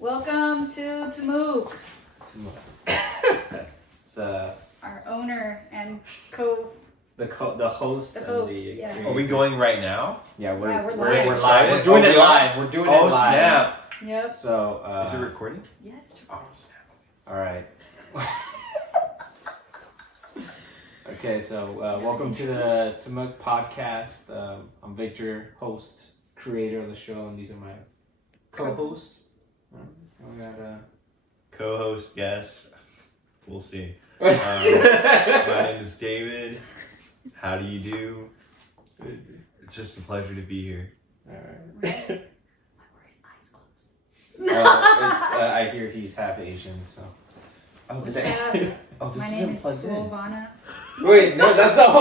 Welcome to TMuK. It's Our owner and the host. The and host, the yeah. creator. Are we going right now? Yeah, we're live. live. Started? We're doing Oh, it we live. are? We're doing Oh it live. snap! Yep. So Is it recording? Yes. Oh snap! all right. Okay, so welcome to the TMuK podcast. I'm Victor, host, creator of the show, and these are my co-hosts. We got Co-host, guest. We'll see. My name is David. How do you do? It's just a pleasure to be here. all right. Why were his eyes closed? I hear he's half Asian, so. Oh, What's this, up? oh, this My isn't name is plugged in. Ivana. Wait, no, that's not. I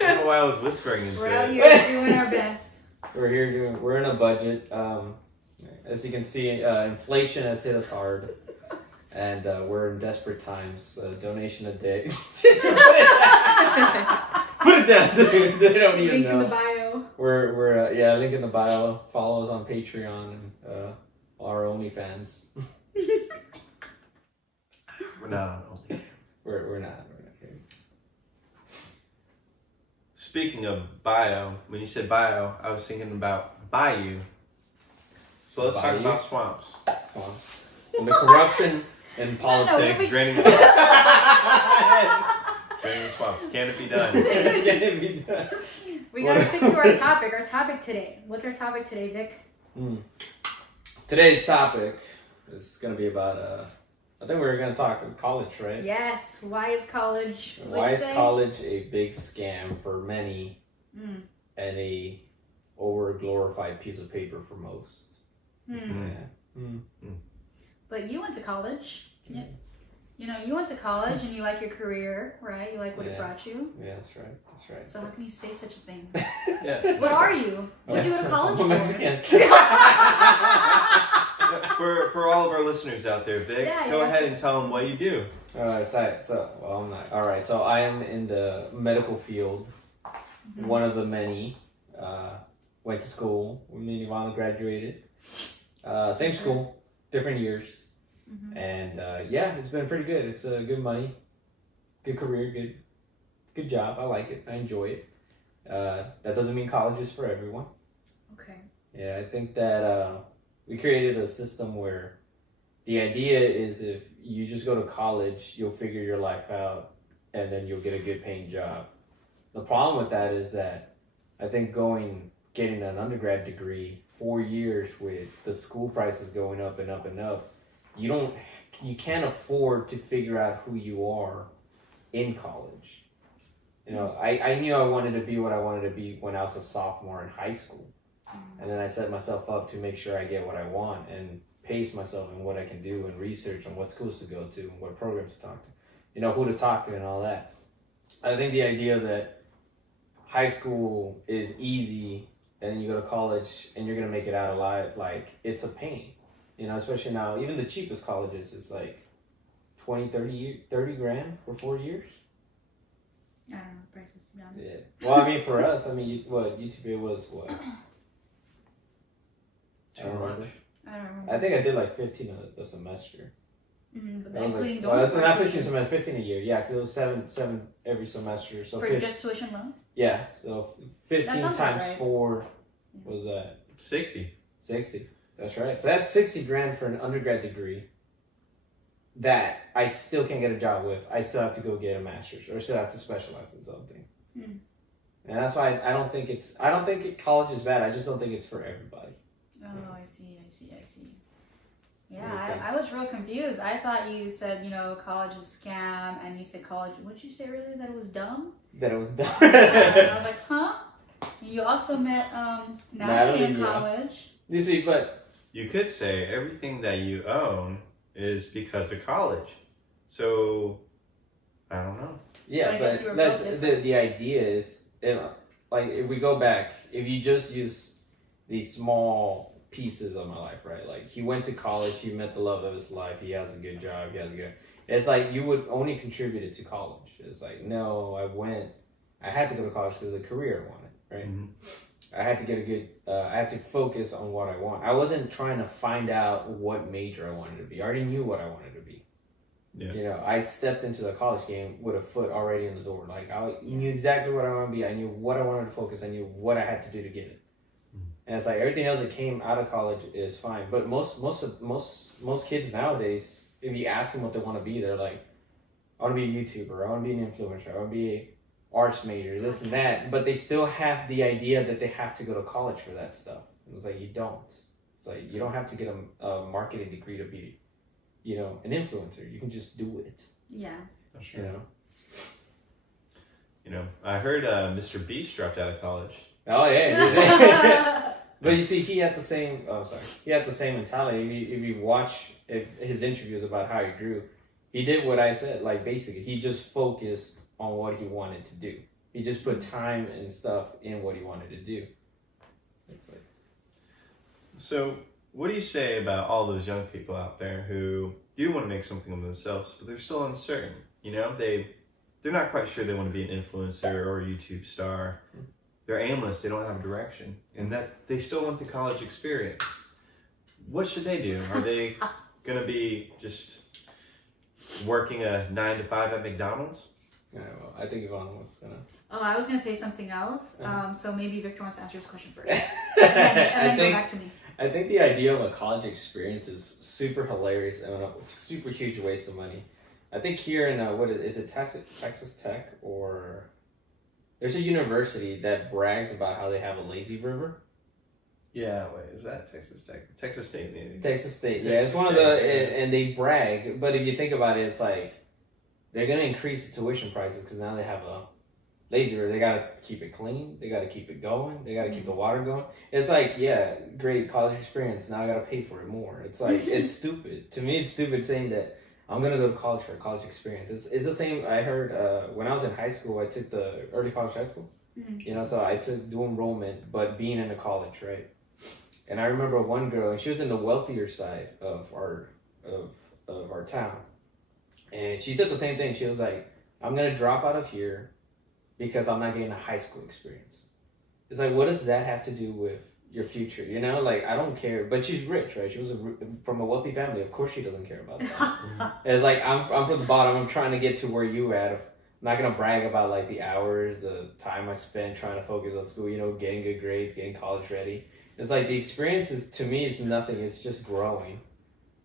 don't know why I was whispering into We're out it. here doing our best. We're in a budget. As you can see, inflation has hit us hard, and we're in desperate times. Donation a day. Put it down, dude. They don't even Link know. in the bio. We're link in the bio. Follow us on Patreon and our OnlyFans. We're not on OnlyFans. We're not. Okay. Speaking of bio, when you said bio, I was thinking about bayou. So let's Bayou? talk about swamps. Swamps. And the corruption in politics. we- Draining the swamps. Can it be done? Can it be done? We gotta stick to our topic. Our topic today. What's our topic today, Vic? Today's topic is going to be about, I think we're going to talk college, right? Yes. Why is college? Why is college a big scam for many Mm. and a over-glorified piece of paper for most? Hmm. Yeah. But you went to college. Yeah. You know, you went to college and you like your career, right? You like what it Yeah. brought you. Yeah, that's right. That's right. So how can you say such a thing? Yeah. What are you? What did you go to college I'm for? Mexican. For all of our listeners out there, Vic, Yeah, go you ahead have and tell them what you do. Alright, well, I'm not. Alright, so I am in the medical field. Mm-hmm. One of the many. Went to school. Me and Ivana graduated. Same school, different years. Mhm. And it's been pretty good. It's good money, good career, good job. I like it. I enjoy it. That doesn't mean college is for everyone. Okay. Yeah, I think that we created a system where the idea is if you just go to college, you'll figure your life out, and then you'll get a good paying job. The problem with that is that I think getting an undergrad degree 4 years with the school prices going up and up and up, you can't afford to figure out who you are in college. You know, I knew I wanted to be what I wanted to be when I was a sophomore in high school. And then I set myself up to make sure I get what I want and pace myself in what I can do and research on what schools to go to and what programs to talk to, you know, who to talk to and all that. I think the idea that high school is easy and then you go to college and you're going to make it out alive, like, it's a pain. You know, especially now, even the cheapest colleges is like 20, 30 grand for 4 years. I don't know prices, to be honest. Yeah. Well, I mean, for us, UTB was what? Too much. I don't remember. I think I did like 15 a semester. But That was including like, dorm not or 15 semesters, 15 a year. Yeah, because it was seven every semester. So for just tuition loan? yeah, so 15 That sounds times about right. 4 was that 60. 60. That's right. So that's 60 grand for an undergrad degree that I still can't get a job with. I still have to go get a master's or still have to specialize in something. Hmm. And that's why I don't think college is bad. I just don't think it's for everybody. Oh, I see. What do you Yeah, think? I was real confused. I thought you said, college is a scam, and you said college, what did you say earlier, that it was dumb? That it was done. And I was like, huh? You also met Natalie in Natalie, yeah. college. You see, but You could say everything that you own is because of college. So, I don't know. yeah, But I guess you but were that's, both the idea is, like, if we go back, if you just use these small pieces of my life, right? Like, he went to college, he met the love of his life, he has a good job, it's like you would only contributed to college. It's like, no, I had to go to college because of the career I wanted, right? Mhm. I had to get a good I had to focus on what I want. I wasn't trying to find out what major I wanted to be. I already knew what I wanted to be. Yeah. You know, I stepped into the college game with a foot already in the door. Like, I knew exactly what I wanted to be. I knew what I wanted to focus. I knew what I had to do to get it. And it's like everything else that came out of college is fine. But most kids nowadays, if you ask them what they want to be, they're like, I want to be a YouTuber. I want to be an influencer. I want to be a arts major, this and that. But they still have the idea that they have to go to college for that stuff. And it's like, you don't. It's like, you don't have to get a marketing degree to be, you know, an influencer. You can just do it. Yeah. Sure. You know? You know, I heard Mr. Beast dropped out of college. Oh, yeah. But you see, he had the same. He had the same mentality. If you watch his interviews about how he grew, he did what I said. Like, basically, he just focused on what he wanted to do. He just put time and stuff in what he wanted to do. It's like. So, what do you say about all those young people out there who do want to make something of themselves, but they're still uncertain? You know, they're not quite sure they want to be an influencer or a YouTube star. They're aimless. They don't have a direction, and that they still want the college experience. What should they do? Are they gonna be just working a 9 to 5 at McDonald's? Yeah, well, I think Ivana was gonna. Oh, I was gonna say something else. So maybe Victor wants to answer his question first, and then go back to me. I think the idea of a college experience is super hilarious and a super huge waste of money. I think here in is it Texas Tech, or there's a university that brags about how they have a lazy river. Yeah, wait, is that Texas Tech? Texas State, maybe. Texas State, yeah, it's one of the, and they brag. But if you think about it, it's like they're gonna increase the tuition prices because now they have a lazy river. They gotta keep it clean. They gotta keep it going. They gotta keep the water going. It's like, yeah, great college experience. Now I gotta pay for it more. It's like it's stupid. To me, it's stupid saying that I'm gonna go to college for a college experience. It's the same. I heard when I was in high school, I took the early college high school. Mm-hmm. You know, so I took dual enrollment, but being in a college, right? And I remember one girl, and she was in the wealthier side of our town, and she said the same thing. She was like, "I'm gonna drop out of here because I'm not getting a high school experience." It's like, what does that have to do with your future? You know, like, I don't care. But she's rich, right? She was from a wealthy family. Of course, she doesn't care about that. It's like I'm from the bottom. I'm trying to get to where you at. I'm not gonna brag about like the hours, the time I spent trying to focus on school. You know, getting good grades, getting college ready. It's like the experience is, to me, is nothing. It's just growing.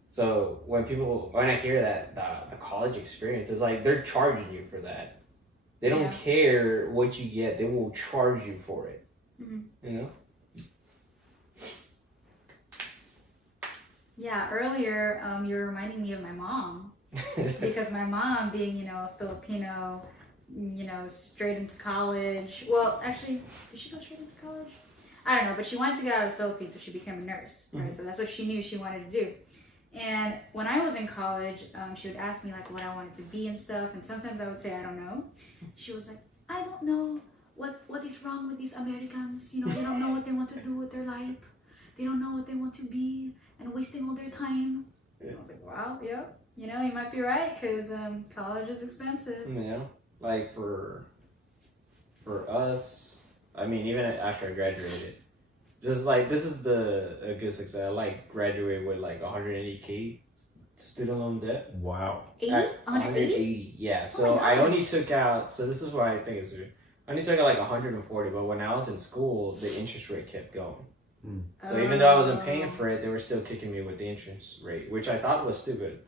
So when I hear that the college experience, it's like they're charging you for that. They don't care what you get. They will charge you for it. Mm-hmm. You know? Yeah, earlier you were reminding me of my mom. Because my mom, being, you know, a Filipino, you know, straight into college. Well, actually, did she go straight into college? I don't know, but she wanted to get out of the Philippines, so she became a nurse, right? Mm-hmm. So that's what she knew she wanted to do. And when I was in college, she would ask me like what I wanted to be and stuff, and sometimes I would say I don't know. She was like, I don't know what is wrong with these Americans. You know, they don't know what they want to do with their life. They don't know what they want to be, and wasting all their time. Yeah. I was like, wow, yeah, you know, you might be right, because college is expensive. Yeah, like for us. I mean, even after I graduated, just like, this is a good success. I like graduated with like 180K student loan debt. Wow. 80? 180? Yeah. So I only took out, so this is why I think it's weird. I only took out like 140, but when I was in school, the interest rate kept going. So even though I wasn't paying for it, they were still kicking me with the interest rate, which I thought was stupid.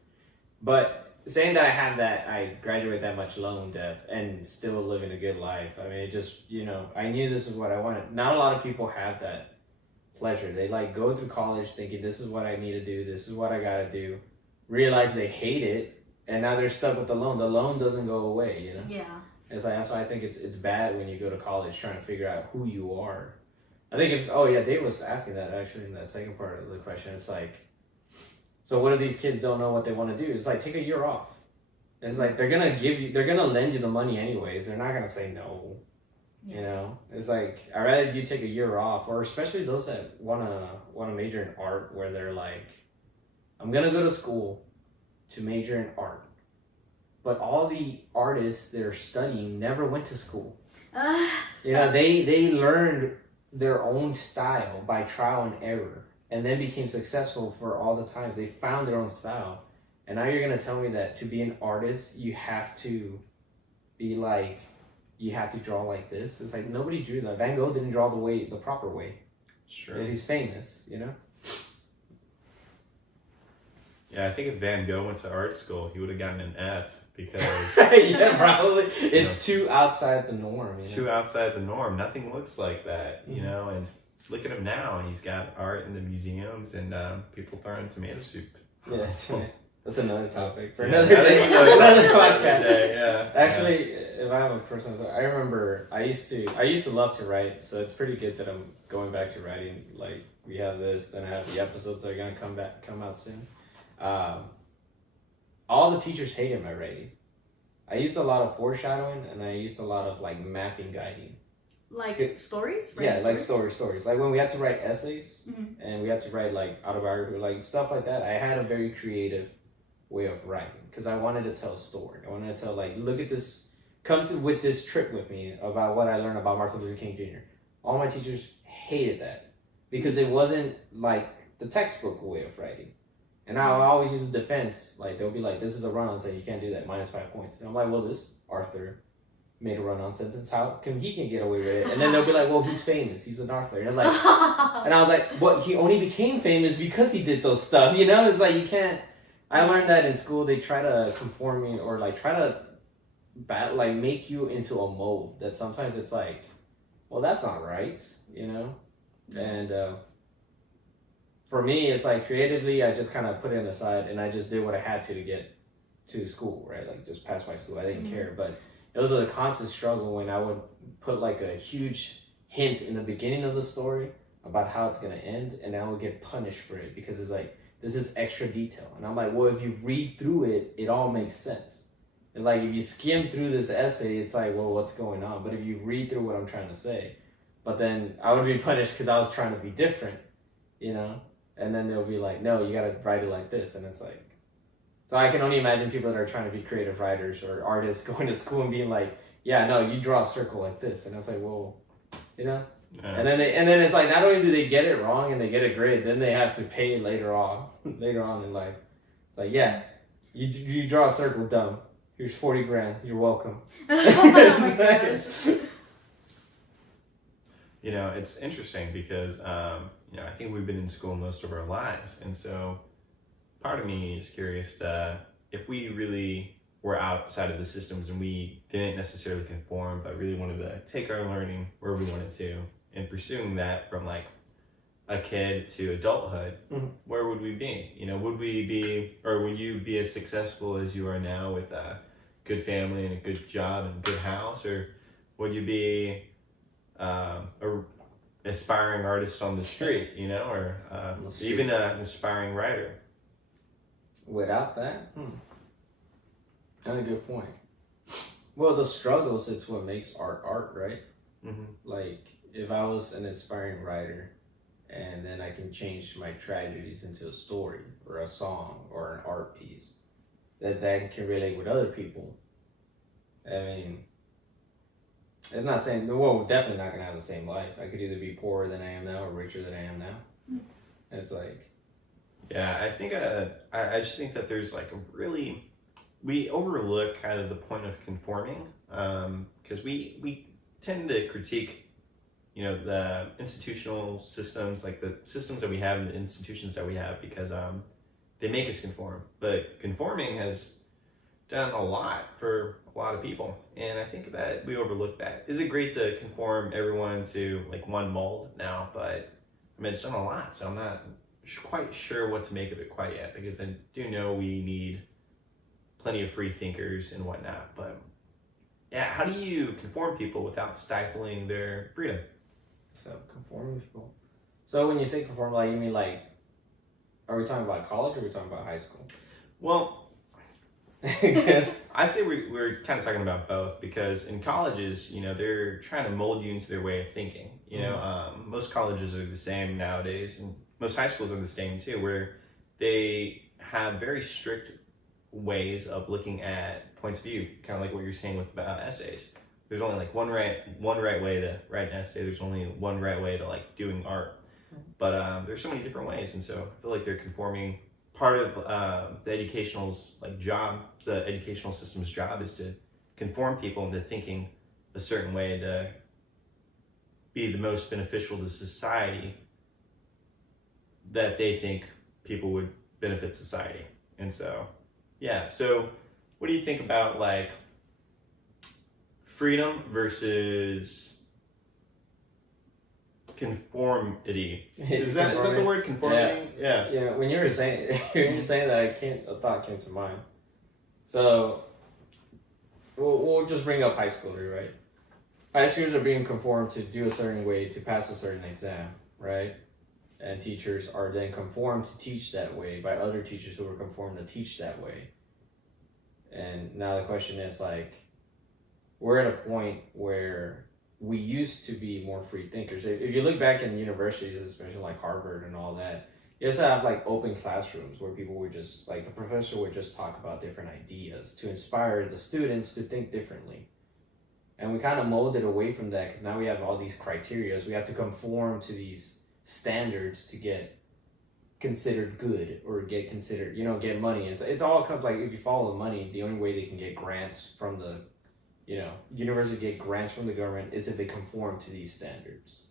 But saying that I graduated that much loan debt and still living a good life, I mean, it just, you know, I knew this is what I wanted. Not a lot of people have that pleasure. They like go through college thinking this is what I need to do, this is what I gotta do, realize they hate it, and now they're stuck with the loan. The loan doesn't go away, you know? Yeah. It's like, that's why I think it's bad when you go to college trying to figure out who you are. I think Dave was asking that actually in that second part of the question. It's like, so what if these kids don't know what they want to do? It's like, take a year off. It's like, they're gonna lend you the money anyways. They're not gonna say no. Yeah. You know, it's like, I'd rather you take a year off, or especially those that wanna major in art, where they're like, I'm gonna go to school to major in art, but all the artists that are studying never went to school. You know, they learned their own style by trial and error, and then became successful for all the times. They found their own style. And now you're gonna tell me that to be an artist, you have to be like, you have to draw like this. It's like nobody drew that. Van Gogh didn't draw the proper way. Sure. And he's famous, you know? Yeah, I think if Van Gogh went to art school, he would have gotten an F because yeah, probably. It's too outside the norm. You know? Too outside the norm. Nothing looks like that, you know. And look at him now. He's got art in the museums, and people throwing tomato soup. Yeah, that's another topic for Yeah, another that is day. another Another topic for podcast. another day, yeah. Actually, if I have a personal story, I remember I used to love to write, so it's pretty good that I'm going back to writing. Like we have this, then I have the episodes that are gonna come out soon. All the teachers hated my writing. I used a lot of foreshadowing, and I used a lot of like mapping guiding. Like stories? Yeah, Writing like stories. Like when we had to write essays, Mhm. and we had to write like autobiography, like stuff like that. I had a very creative way of writing because I wanted to tell a story. I wanted to tell like, look at this, with this trip with me about what I learned about Martin Luther King Jr. All my teachers hated that because it wasn't like the textbook way of writing. And I always use a defense, like they'll be like, this is a run-on sentence, you can't do that, -5 points. And I'm like, well, this Arthur made a run-on sentence, how come he can get away with it? And then they'll be like, well, he's famous, he's an Arthur. And, like, and I was like, but he only became famous because he did those stuff, you know? It's like, you can't, I learned that in school, they try to conform me or like try to make you into a mold that sometimes it's like, well, that's not right, you know? And for me, it's like creatively, I just kind of put it aside and I just did what I had to get to school, right? Like just pass my school. I didn't care, but it was a constant struggle when I would put like a huge hint in the beginning of the story about how it's going to end, and I would get punished for it because it's like, this is extra detail. And I'm like, well, if you read through it, it all makes sense. And like, if you skim through this essay, it's like, well, what's going on? But if you read through what I'm trying to say, but then I would be punished because I was trying to be different, you know? And then they'll be like, no, you got to write it like this. And it's like, so I can only imagine people that are trying to be creative writers or artists going to school and being like, yeah, no, you draw a circle like this. And I was like, well, you know? Yeah. And then it's like, not only do they get it wrong and they get a grade, then they have to pay later on in life. It's like, yeah, you draw a circle, dumb. Here's 40 grand. You're welcome. Oh my gosh. You know, it's interesting because, you know, I think we've been in school most of our lives. And so part of me is curious if we really were outside of the systems and we didn't necessarily conform, but really wanted to take our learning where we wanted to and pursuing that from like a kid to adulthood, where would we be? You know, would you be as successful as you are now with a good family and a good job and a good house? Or would you be a aspiring artist on the street, you know, or even an aspiring writer? Without that? That's a good point. Well, the struggles, it's what makes art, right? Mm-hmm. Like, if I was an aspiring writer and then I can change my tragedies into a story or a song or an art piece that can relate with other people, I mean, it's not saying, well, we're definitely not going to have the same life. I could either be poorer than I am now or richer than I am now. And it's like... Yeah, I think, I just think that there's like we overlook kind of the point of conforming, because we tend to critique, you know, the institutional systems, like the systems that we have and the institutions that we have, because they make us conform. But conforming has done a lot for a lot of people, and I think that we overlook that. Is it great to conform everyone to like one mold now? But I mean, it's done a lot, so I'm not quite sure what to make of it quite yet, because I do know we need plenty of free thinkers and whatnot. But yeah, how do you conform people without stifling their freedom? So conforming people. So when you say conform, like, you mean like, are we talking about college or are we talking about high school? Well, I guess I'd say we're kind of talking about both, because in colleges, you know, they're trying to mold you into their way of thinking. You know, most colleges are the same nowadays, and most high schools are the same too, where they have very strict ways of looking at points of view, kind of like what you're saying with essays. there's only like one right way to write an essay. There's only one right way to like doing art. But there's so many different ways, and so I feel like they're conforming. Part of the educational's like job, the educational system's job, is to conform people into thinking a certain way to be the most beneficial to society that they think people would benefit society. And so, yeah. So, what do you think about like freedom versus conformity? Is that the word, conformity? Yeah. Yeah. When you were saying that, a thought came to mind. So we'll just bring up high schooler, right? High schoolers are being conformed to do a certain way to pass a certain exam, right? And teachers are then conformed to teach that way by other teachers who are conformed to teach that way. And now the question is like, we're at a point where we used to be more free thinkers. If you look back in universities, especially like Harvard and all that, you also have like open classrooms where people would just, like the professor would just talk about different ideas to inspire the students to think differently. And we kind of molded away from that because now we have all these criteria. We have to conform to these standards to get considered good or get considered, get money. It's all comes like, if you follow the money, the only way they can get grants from the, university get grants from the government is if they conform to these standards.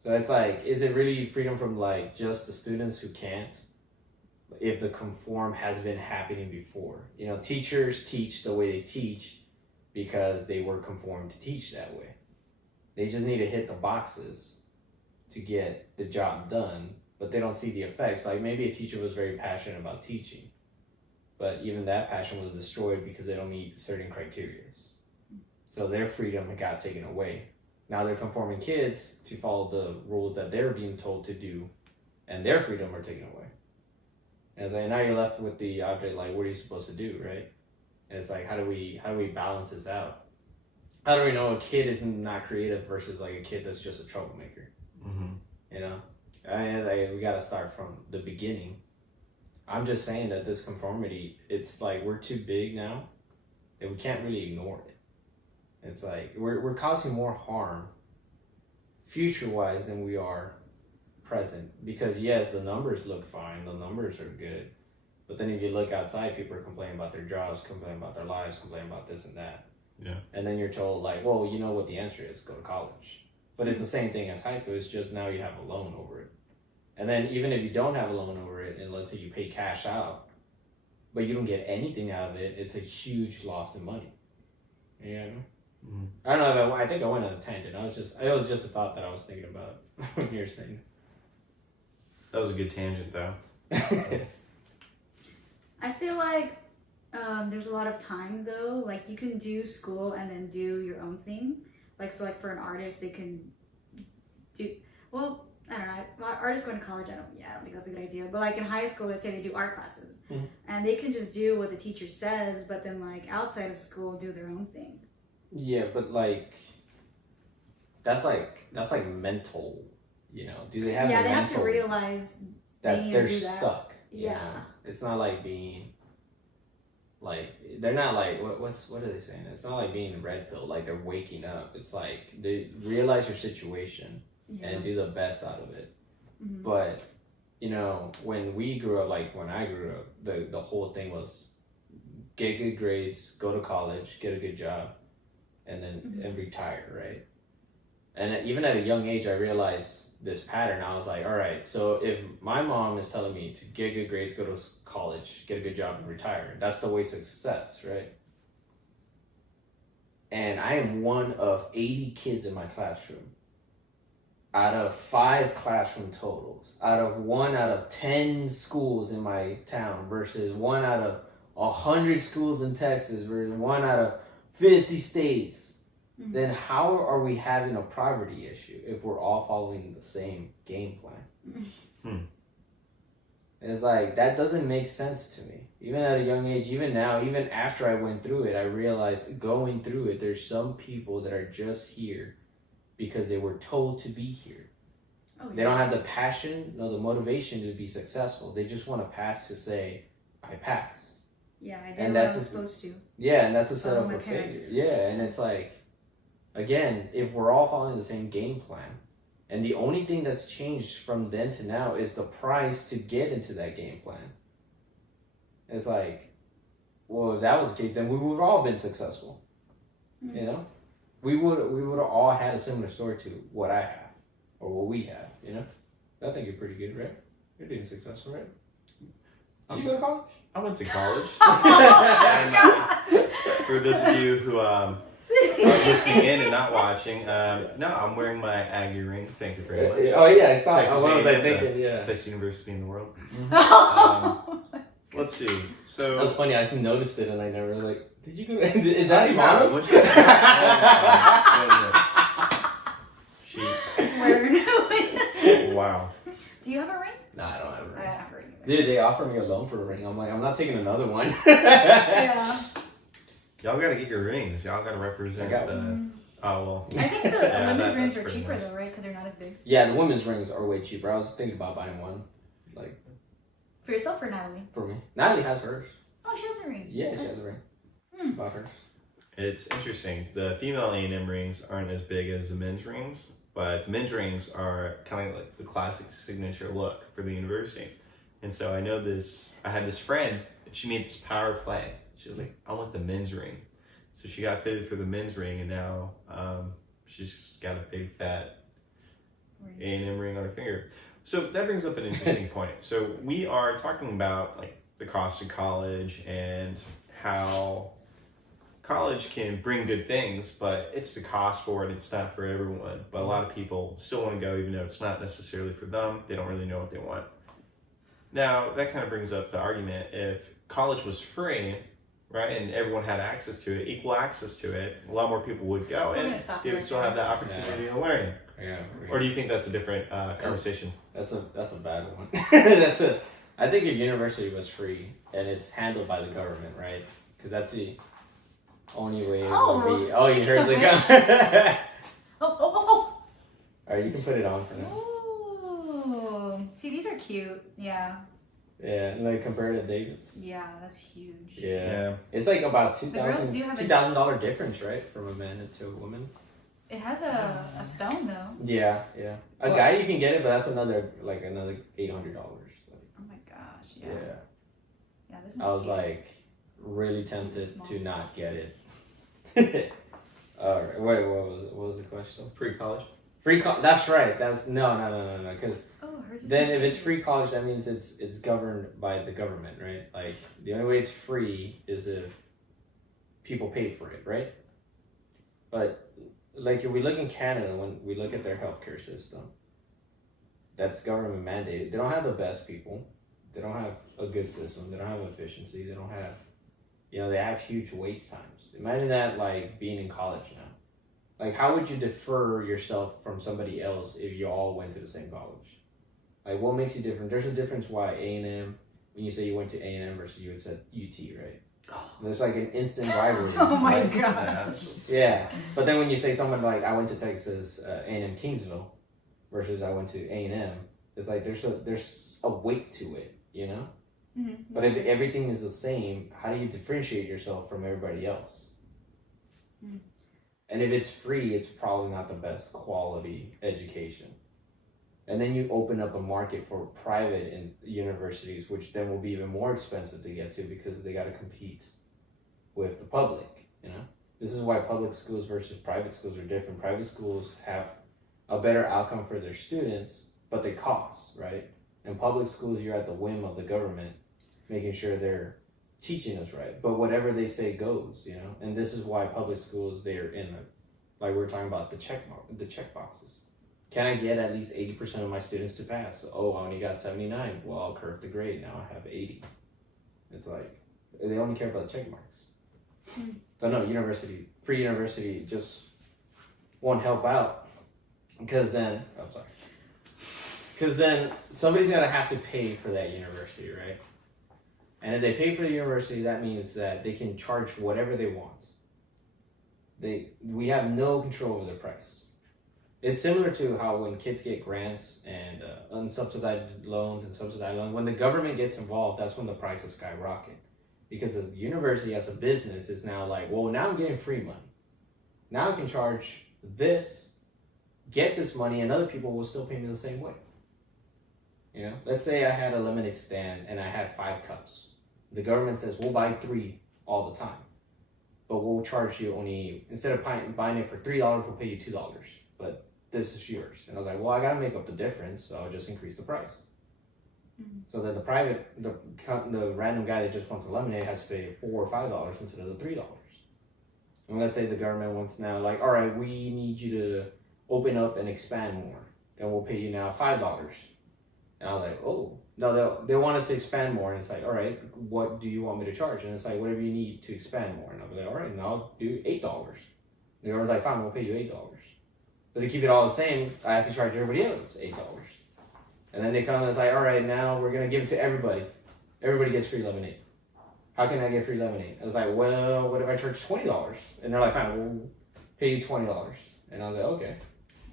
So it's like, is it really freedom from like just the students who can't, if the conform has been happening before? Teachers teach the way they teach because they were conformed to teach that way. They just need to hit the boxes to get the job done, but they don't see the effects. Like maybe a teacher was very passionate about teaching, but even that passion was destroyed because they don't meet certain criteria. So their freedom got taken away. Now they're conforming kids to follow the rules that they're being told to do, and their freedom are taken away. And it's like, now you're left with the object, like, what are you supposed to do, right? And it's like, how do we balance this out? How do we know a kid is not creative versus like a kid that's just a troublemaker? We got to start from the beginning. I'm just saying that this conformity, it's like we're too big now that we can't really ignore it. It's like we're causing more harm future-wise than we are present. Because yes, the numbers look fine, the numbers are good, but then if you look outside, people are complaining about their jobs, complaining about their lives, complaining about this and that. Yeah. And then you're told like, well, you know what the answer is, go to college. But it's the same thing as high school, it's just now you have a loan over it. And then even if you don't have a loan over it, and let's say you pay cash out, but you don't get anything out of it, it's a huge loss in money. Yeah. Mm-hmm. I don't know if I think I went on a tangent. It was just a thought that I was thinking about when you were saying. That was a good tangent, though. I feel like there's a lot of time though. Like you can do school and then do your own thing. Like so, like for an artist, they can do well. I don't know. Artists going to college, I don't think that's a good idea. But like in high school, let's say they do art classes, and they can just do what the teacher says, but then like outside of school, do their own thing. Yeah, but like that's like mental, Do they have? Yeah, they have to realize that they're stuck. That. Yeah, it's not like being like they're not like what are they saying? It's not like being red pill. Like they're waking up. It's like they realize your situation. Yeah. And do the best out of it. Mm-hmm. But, when we grew up, like when I grew up, the whole thing was get good grades, go to college, get a good job, and then and retire, right? And even at a young age, I realized this pattern. I was like, all right, so if my mom is telling me to get good grades, go to college, get a good job, and retire, that's the way to success, right? And I am one of 80 kids in my classroom. Out of 5 classroom totals, out of 10 schools in my town versus 1 out of 100 schools in Texas versus 1 out of 50 states, then how are we having a poverty issue if we're all following the same game plan? It's like, that doesn't make sense to me. Even at a young age, even now, even after I went through it, I realized going through it, there's some people that are just here because they were told to be here. Oh, yeah. They don't have the passion, no, the motivation to be successful. They just want to pass to say, I pass. Yeah, I did what I was supposed to. Yeah, and that's a setup for failure. Yeah, and it's like, again, if we're all following the same game plan, and the only thing that's changed from then to now is the price to get into that game plan. It's like, well, if that was the case, then we would have all been successful. Mm. You know, we would have all had a similar story to what I have or what we have. You know, I think you're pretty good, right? You're doing successful, right? Did you go to college? I went to college. Oh, And, for those of you who are listening in and not watching, no, I'm wearing my Aggie ring. Thank you very much. Oh yeah, I saw it. Texas What was I A&M, thinking? Yeah. Best university in the world. Oh. Let's see. That So was funny. I noticed it and I never like. Did you go? Is I that know, Ivana's? She. Wow. Do you have a ring? Nah, I don't have a I ring. don't have a ring. Dude, they offered me a loan for a ring. I'm like, I'm not taking another one. Yeah. Y'all gotta get your rings. Y'all gotta represent I got the. Mm. Oh well. I think the Yeah, women's rings that's are pretty cheaper nice. though, right? Because they're not as big. Yeah, the women's rings are way cheaper. I was thinking about buying one, like For yourself or Natalie? for me. Natalie has hers. Oh, she has a ring. Yeah, she has a ring. Hmm. Bought hers. It's interesting. The female A&M rings aren't as big as the men's rings, but the men's rings are kind of like the classic signature look for the university. And so I know this. I had this friend. She made this power play. She was like, "I want the men's ring." So she got fitted for the men's ring, and now she's got a big fat A&M ring on her finger. So that brings up an interesting point. So we are talking about like the cost of college and how college can bring good things, but it's the cost for it. It's not for everyone. But a lot of people still want to go, even though it's not necessarily for them. They don't really know what they want. Now that kind of brings up the argument: if college was free, right, and everyone had access to it, equal access to it, a lot more people would go, We're and gonna stop they you would right still there. have that opportunity to learn. Yeah. Or do you think that's a different conversation? That's a bad one. I think if university was free and it's handled by the government, right? Because that's the only way it would be. Oh, you heard the gun. Oh. Alright, you can put it on for now. Ooh. See, these are cute. Yeah. Yeah, and like compared to David's. Yeah, that's huge. Yeah. It's like about girls do have a- $2,000 difference, right? From a man to a woman. It has a stone though. Yeah. A Well- guy you can get it, but that's another $800. Oh my gosh. Yeah. Yeah. Yeah, this I one's was cute. like really tempted Small. to not get it. Alright, wait, what was the question? Free college? That's right. That's no. Because Oh, hers is then so if it's cute. free college, that means it's governed by the government, right? Like the only way it's free is if people pay for it, right? But like if we look in Canada, when we look at their healthcare system, that's government mandated. They don't have the best people. They don't have a good system. They don't have efficiency. They don't have, they have huge wait times. Imagine that like being in college now. Like how would you defer yourself from somebody else if you all went to the same college? Like what makes you different? There's a difference why A&M, when you say you went to A&M versus you had said UT, right? There's like an instant rivalry. Oh my right? god. Yeah, but then when you say someone like I went to Texas A&M Kingsville versus I went to A&M, it's like there's a weight to it, Mm-hmm. But if everything is the same, how do you differentiate yourself from everybody else? Mm. And if it's free, it's probably not the best quality education. And then you open up a market for private universities, which then will be even more expensive to get to because they got to compete with the public, This is why public schools versus private schools are different. Private schools have a better outcome for their students, but they cost, right? In public schools, you're at the whim of the government, making sure they're teaching us right. But whatever they say goes, And this is why public schools, they're like we were talking about the check boxes. Can I get at least 80% of my students to pass? Oh, I only got 79. Well, I'll curve the grade. Now I have 80. It's like, they only care about the check marks. So no, free university just won't help out. Because then somebody's got to have to pay for that university, right? And if they pay for the university, that means that they can charge whatever they want. We have no control over the price. It's similar to how when kids get grants and unsubsidized loans and subsidized loans, when the government gets involved, that's when the prices skyrocket. Because the university as a business is now like, well, now I'm getting free money. Now I can charge this, get this money, and other people will still pay me the same way. You know, let's say I had a lemonade stand and I had 5 cups. The government says we'll buy 3 all the time, but we'll charge you only, instead of buying it for $3, we'll pay you $2. But this is yours. And I was like, well, I gotta make up the difference, so I'll just increase the price. Mm-hmm. So that the random guy that just wants a lemonade has to pay $4 or $5 instead of the $3. And let's say the government wants now, like, all right, we need you to open up and expand more, and we'll pay you now $5. And I was like, oh, no, they want us to expand more. And it's like, all right, what do you want me to charge? And it's like, whatever you need to expand more. And I'll be like, all right, now I'll do $8. They were like, fine, we'll pay you $8. But to keep it all the same, I have to charge everybody else $8. And then they come and it's like, all right, now we're going to give it to everybody. Everybody gets free lemonade. How can I get free lemonade? I was like, well, what if I charge $20? And they're like, fine, we'll pay you $20. And I was like, okay.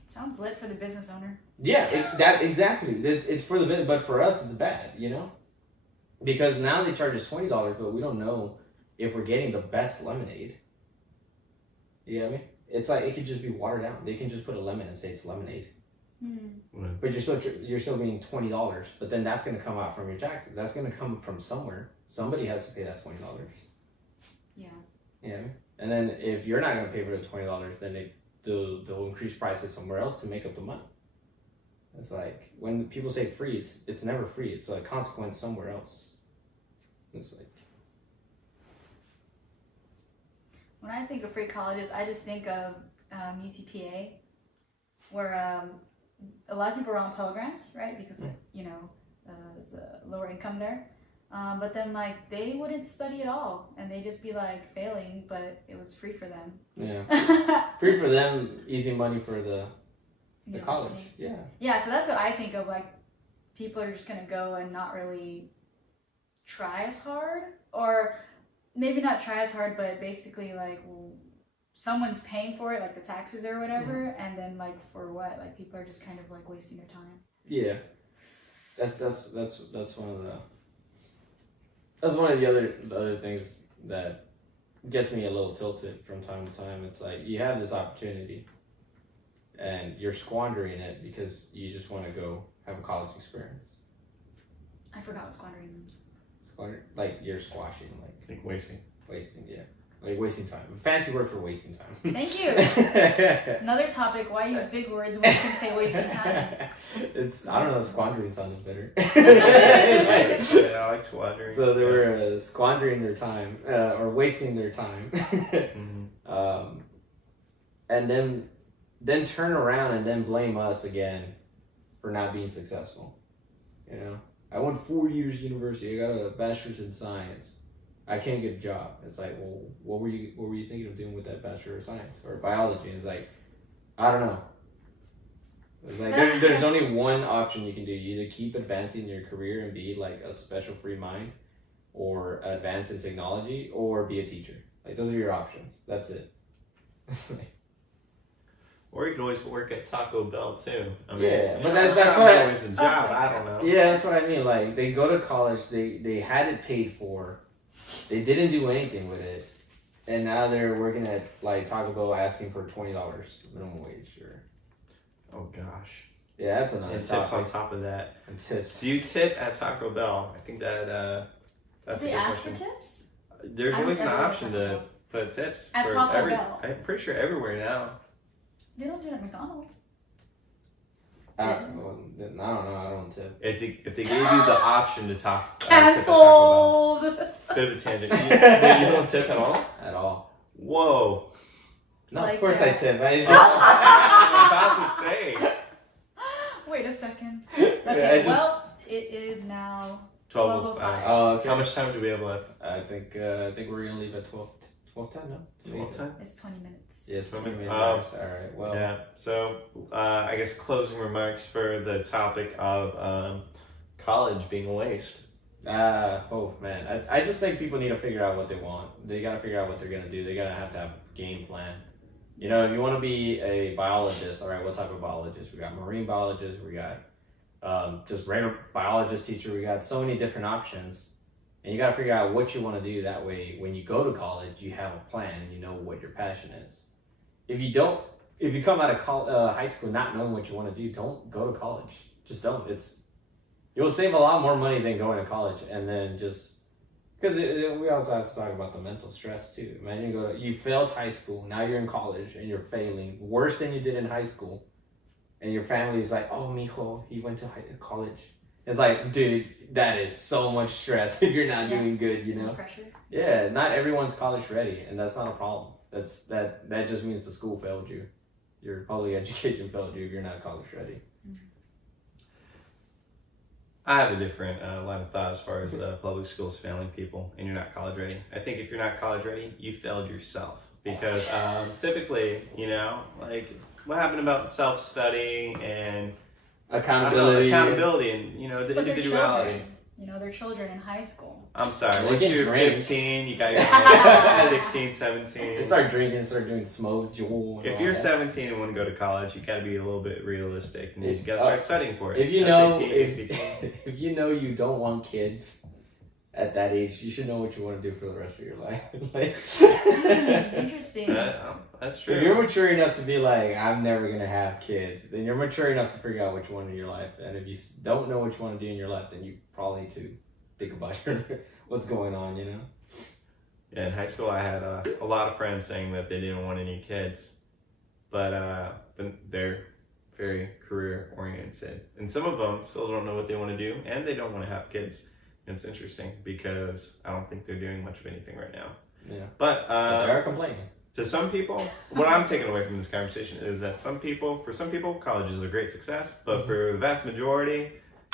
Sounds lit for the business owner. Yeah, exactly. It's for the bit, but for us, it's bad, you know? Because now they charge us $20, but we don't know if we're getting the best lemonade. You get me? It's like, it could just be watered down. They can just put a lemon and say it's lemonade. Mm. But you're still being $20, but then that's going to come out from your taxes. That's going to come from somewhere. Somebody has to pay that $20. Yeah. Yeah. And then if you're not going to pay for the $20, then they'll increase prices somewhere else to make up the money. It's like when people say free, it's never free. It's a consequence somewhere else. It's like, when I think of free colleges, I just think of UTPA, where a lot of people are on Pell Grants, right? Because there's a lower income there. But then like they wouldn't study at all, and they just be like failing, but it was free for them. Yeah, free for them, easy money for the college. Yeah. Yeah, so that's what I think of. Like people are just gonna go and not really try as hard, or maybe not try as hard, but basically like someone's paying for it, like the taxes or whatever, and then like for what? Like people are just kind of like wasting their time. Yeah, that's one of the other things that gets me a little tilted from time to time. It's like you have this opportunity and you're squandering it because you just want to go have a college experience. I forgot what squandering means. Like you're squashing, like wasting, yeah. Like wasting time. Fancy word for wasting time. Thank you. Another topic, why use big words when you can say wasting time? I don't know, squandering sounds better. Yeah, I like squandering. So they were squandering their time, or wasting their time. Mm-hmm. And then turn around and then blame us again for not being successful. You know? I went 4 years of university, I got a bachelor's in science. I can't get a job. It's like, well, what were you thinking of doing with that Bachelor of Science or biology? And it's like, I don't know. It's like there's only one option you can do. You either keep advancing your career and be like a special free mind, or advance in technology, or be a teacher. Like those are your options. That's it. Or you can always work at Taco Bell too. I mean, yeah, but that's what always a job. I don't know. Yeah, that's what I mean. Like they go to college, they had it paid for. They didn't do anything with it, and now they're working at like Taco Bell asking for $20 minimum wage. Or oh gosh, yeah, that's another and topic. Tips on top of that. And tips. Do you tip at Taco Bell? I think that's. Does they ask for tips? There's always an option to put tips at Taco Bell. I'm pretty sure everywhere now. They don't do it at McDonald's. I don't know. I don't tip. If they gave you the option to talk, canceled. Bit of a tangent. You don't tip at all? At all. Whoa. No, like, of course I tip. I was about to say. Wait a second. Okay, well, it is now 12:05. Oh, okay. How much time do we have left? I think we're gonna leave at 12:10. No? 12:10. It's 20 minutes. Yeah, it's 20 minutes. All right. Well. Yeah. So I guess closing remarks for the topic of college being a waste. Oh man, I just think people need to figure out what they want. They gotta figure out what they're gonna do. They gotta have to have a game plan. You know, if you want to be a biologist, all right, what type of biologist? We got marine biologist. We got just regular biologist teacher. We got so many different options. And you got to figure out what you want to do. That way, when you go to college, you have a plan and you know what your passion is. if you come out of high school not knowing what you want to do, don't go to college. Just don't. You'll save a lot more money than going to college, and then just because we also have to talk about the mental stress too. Imagine you failed high school, now you're in college and you're failing worse than you did in high school, and your family's like, "Oh, mijo, he went to college." It's like, dude, that is so much stress if you're not doing good, you know? Pressure. Yeah, not everyone's college ready, and that's not a problem. That just means the school failed you. Your public education failed you if you're not college ready. I have a different line of thought as far as public schools failing people and you're not college ready. I think if you're not college ready, you failed yourself. Because typically, you know, like what happened about self-study and Accountability and, you know, the but individuality. You know, they're children in high school. I'm sorry, They once can you're drink. 15, you got your 16, 17. They start drinking, start doing smoke, jewel. If you're 17 and want to go to college, you got to be a little bit realistic and you got to start studying for it. If you SAT, know, if you know you don't want kids at that age, you should know what you want to do for the rest of your life. Interesting. That's true. If you're mature enough to be like, I'm never gonna have kids, then you're mature enough to figure out what you want in your life. And if you don't know what you want to do in your life, then you probably need to think about what's going on, you know? Yeah, in high school, I had a lot of friends saying that they didn't want any kids, but they're very career oriented, and some of them still don't know what they want to do, and they don't want to have kids. And it's interesting because I don't think they're doing much of anything right now. Yeah. But they are complaining. To some people, what I'm taking away from this conversation is that for some people, college is a great success, but for the vast majority,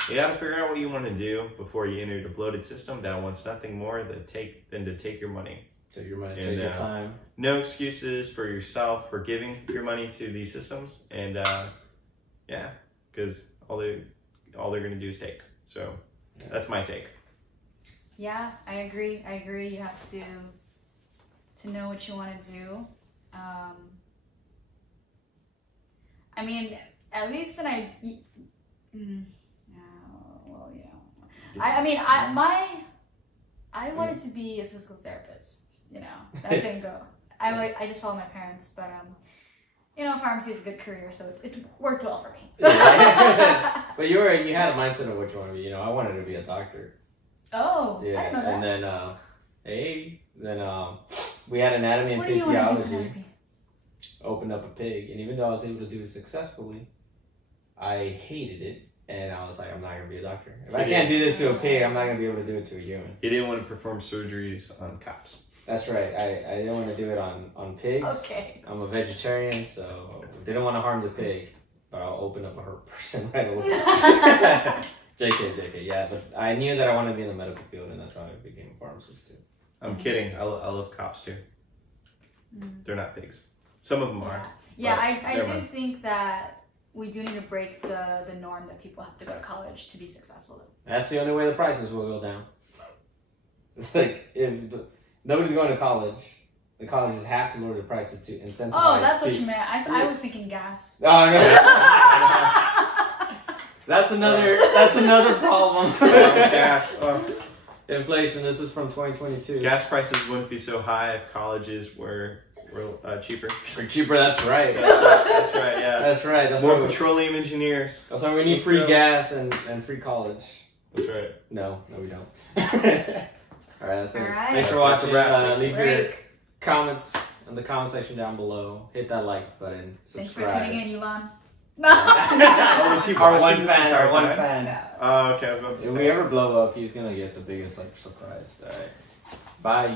you got to figure out what you want to do before you enter the bloated system that wants nothing more than to take your money. Take your money, take your time. No excuses for yourself for giving your money to these systems, and because all they're going to do is take. So that's my take. Yeah, I agree. You have to know what you want to do. I mean, at least then I wanted to be a physical therapist. You know, that didn't go. I just followed my parents, but you know, pharmacy is a good career, so it worked well for me. But you had a mindset of what you want to be. You know, I wanted to be a doctor. Oh, yeah, I didn't know that. And then we had anatomy and physiology. Opened up a pig, and even though I was able to do it successfully, I hated it, and I was like, I'm not gonna be a doctor. If I can't do this to a pig, I'm not gonna be able to do it to a human. He didn't want to perform surgeries on cops. That's right. I didn't want to do it on pigs. Okay. I'm a vegetarian, so didn't want to harm the pig, but I'll open up a hurt person right away. JK, yeah. But I knew that I wanted to be in the medical field, and that's how I became a pharmacist too. I'm kidding. I love cops too. They're not pigs. Some of them are. Yeah, I do think that we do need to break the norm that people have to go to college to be successful. That's the only way the prices will go down. It's like if nobody's going to college, the colleges have to lower the prices to incentivize. Oh, that's what you meant. I was thinking gas. Oh no. That's another problem. Gas. Inflation. This is from 2022. Gas prices wouldn't be so high if colleges were cheaper. Cheaper. That's right. That's right. Yeah. That's right. That's more petroleum engineers. That's why we need free gas and free college. That's right. No, we don't. All right. That's it. Right. Thanks for watching. Leave your Break. comments in the comment section down below. Hit that like button. Subscribe. Thanks for tuning in, Elon. Oh, was he Our watching one this fan. entire Our one time? fan. Oh, okay. I was about to If say. we ever blow up, he's gonna get the biggest surprise. All right. Bye.